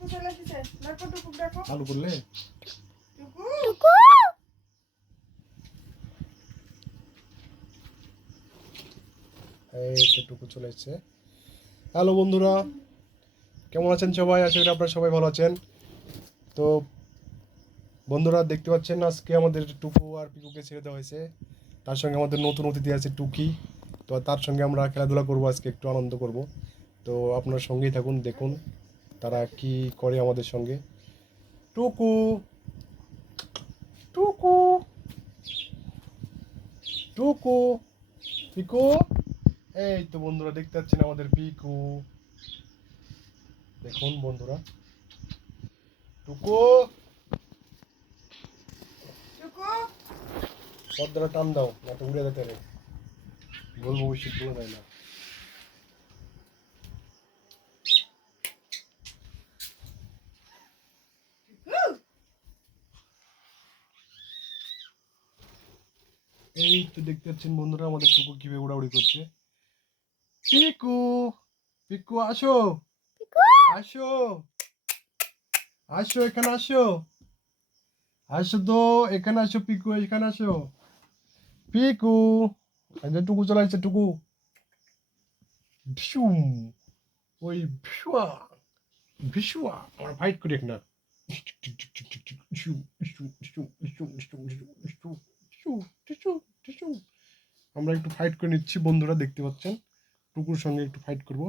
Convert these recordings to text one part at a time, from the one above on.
টুকু করলে? চলে এসছে। হ্যালো বন্ধুরা, কেমন আছেন সবাই? করি আপনারা সবাই ভালো আছেন। তো বন্ধুরা, দেখতে পাচ্ছেন আজকে আমাদের টুকু আর পিকুকে ছেড়ে দেওয়া হয়েছে। তার সঙ্গে আমাদের নতুন অতিথি আছে টুকি। তো তার সঙ্গে আমরা খেলাধুলা করব, আজকে একটু আনন্দ করব। তো আপনার সঙ্গেই থাকুন, দেখুন। তারা কি করে আমাদের সঙ্গে? টুকু। টুকু। টুকু। পিকু। এই তো বন্ধুরা দেখতে পাচ্ছেন আমাদের পিকু। দেখুন বন্ধুরা। টুকু। টুকু। পর্দাটা টান দাও না তো উড়ে যেতে রে বলব ভবিষ্যৎ বলে যায় না। এই তো দেখতে পাচ্ছেন বন্ধুরা আমাদের টুকু কীভাবে উড়াউড়ি করছে পিকু পিকু আসো আসো আসো এখানে আসো আসো তো এখানে আসো পিকু এখানে আসো পিকু টুকু চলে আসছে টুকু ভিসুম ওই ভিসুয়া ভিসুয়া আমরা ফাইট করি এক আমরা একটু ফাইট করে নিচ্ছি বন্ধুরা দেখতে পাচ্ছেন টুকুর সঙ্গে একটু ফাইট করব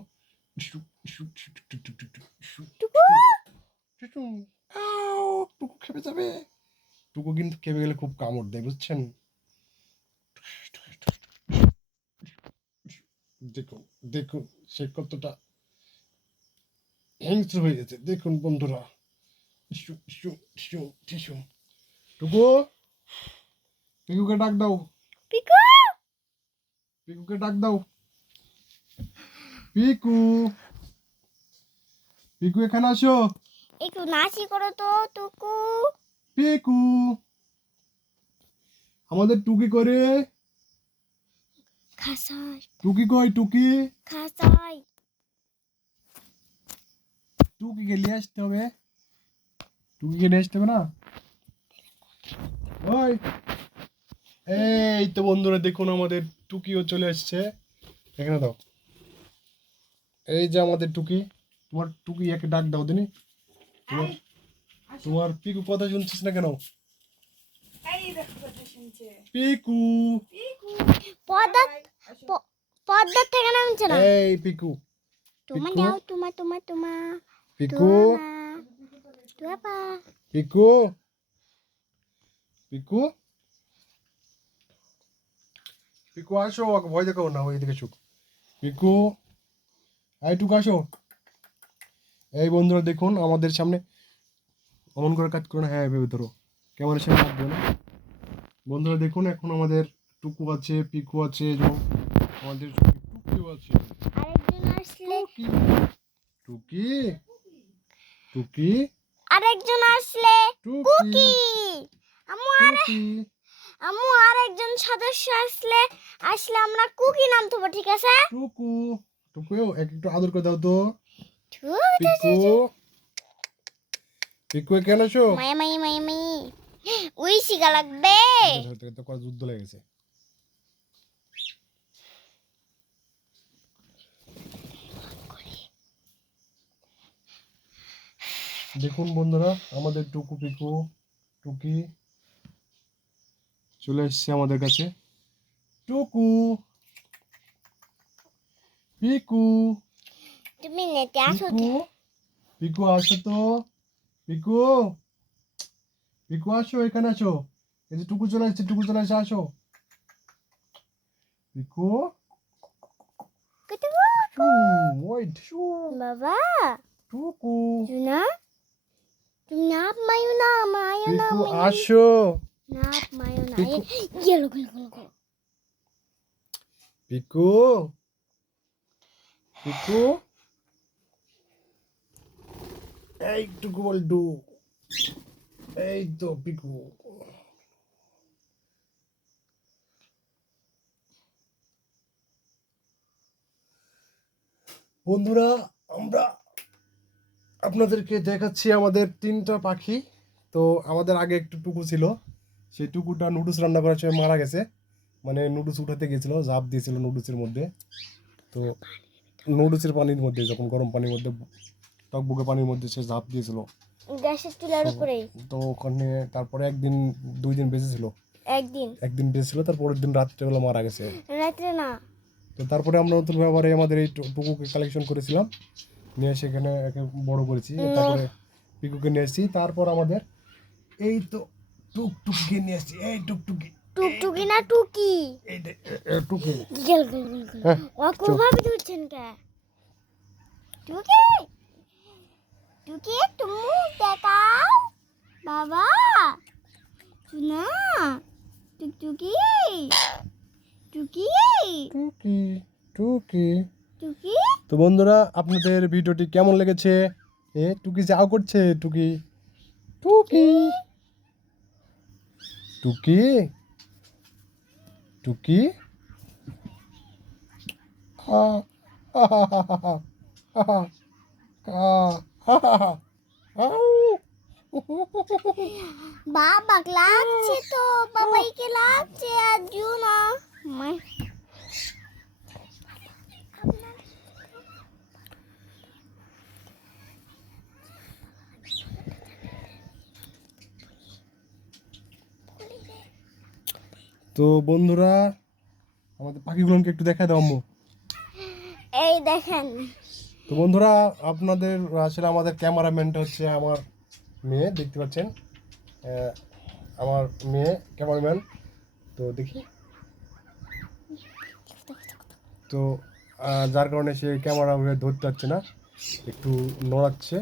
টুকু খেপে যাবে টুকু কিন্তু খেপে গেলে খুব কামড় দেয় বুঝছেন দেখুন দেখুন সে কতটা হিংস্র হয়ে গেছে দেখুন বন্ধুরা। টুকু পিকুকে ডাক দাও পিকু? পিকুকে ডাক দাও। পিকু। পিকু এখানে আসো। একটু নাচি করো তো টুকু। পিকু। আমাদের টুকি করে। খাসাই। টুকি কই টুকি? খাসাই। টুকিকে নিয়ে আসতে হবে? টুকিকে নিয়ে আসতে হবে না? ওই। এই তো বন্ধুরা দেখুন আমাদের টুকিও চলে আসছে। এখানে দাও। এই যে আমাদের টুকি তোমার টুকি একে ডাক দাও দিনি। তোমার তোমার পিকু কথা শুনছিস না কেন? এই দেখো শুনছে। পিকু। পিকু। পর্দা হাই, আসো। প- পর্দার থেকে নামছে না? এই পিকু। তোমা পিকু? দাও তোমা তোমা তোমা পিকু। পিকু। পিকু। পিকু আসো ওকে ভয় দেখাও না ওই দিকে চুক পিকু আই টুকু আসো এই বন্ধুরা দেখুন আমাদের সামনে অমন করে কাজ করো না। হ্যাঁ ভেবে ধরো। ক্যামেরার সামনে রাখবে না। বন্ধুরা দেখুন এখন আমাদের টুকু আছে পিকু আছে এবং আমাদের টুকিও আছে। টুকি? টুকি? টুকি? আরেকজন আসলে টুকি। কুকি। আমু আর একজন সদস্য আসলে আসলে আমরা কুকি নাম দেবো ঠিক আছে? টুকু টুকু এক একটু আদর করে দাও তো। ঠিক পিকু কেন আছো? মায়া মাই মাই মাই ওই শিখা লাগবে। তো কত যুদ্ধ লেগে গেছে। দেখুন বন্ধুরা আমাদের টুকু পিকু টুকি। চলে এসছে আমাদের কাছে। টুকু। পিকু। তুমি নেটে আসো পিকু। পিকু আসো তো। পিকু। পিকু আসো এখানে আসো। এই যে টুকু চলে আসছে টুকু চলে আসছে আসো। পিকু। বাবা। টুকু। জুনা? তুমি নাপ মায়ো না মায়ো না আসো। মায়ো না পিকু- এই তো পিকু বন্ধুরা আমরা আপনাদেরকে দেখাচ্ছি আমাদের তিনটা পাখি। তো আমাদের আগে একটু টুকু ছিল। সেই টুকুরটা নুডলস রান্না করার সময় মারা গেছে। মানে নুডলস উঠাতে গেছিল ঝাঁপ দিয়েছিল নুডলসের মধ্যে। তো নুডলসের পানির মধ্যে যখন গরম পানির মধ্যে টকবকে পানির মধ্যে সে ঝাঁপ দিয়েছিল। গ্যাসের চুলার উপরেই। তো ওখানে তারপরে একদিন দুই দিন বেঁচেছিল। একদিন। একদিন বেঁচেছিল তার পরের দিন রাত্রেবেলা মারা গেছে। রাত্রে না। তো তারপরে আমরা নতুন ব্যাপারে আমাদের এই টুকুকে কালেকশন করেছিলাম। নিয়ে সেখানে একে বড় করেছি। তারপরে পিকুকে নিয়ে এসেছি। তারপর আমাদের এই তো টুকটুকি নিয়ে এসেছি এই টুকটুকি। টুকটুকি না টুকি? টুকি। গেল গেল গেল। হ্যাঁ, ও কোভাবে ধরছেন কে? টুকি? টুকি মুখ দেখাও। বাবা শোনা টুকটুকি টুকি টুকি টুকি। টুকি। তো বন্ধুরা আপনাদের ভিডিওটি কেমন লেগেছে? এ টুকি যাও করছে টুকি। টুকি। টুকি টুকি আ, আ, হা, হা, হা, হা, হা, হা, আ, হা, হা, হা, আউ। বাবা লাগছে তো বাবাইকে লাগছে তো বন্ধুরা আমাদের পাখিগুলোকে একটু দেখা দাও আম্মু। এই দেখেন। তো বন্ধুরা আপনাদের আসলে আমাদের ক্যামেরাম্যানটা হচ্ছে আমার মেয়ে দেখতে পাচ্ছেন? আমার মেয়ে ক্যামেরাম্যান। তো দেখি। তো যার কারণে সে ক্যামেরা ধরতে পারছে না একটু নড়াচ্ছে।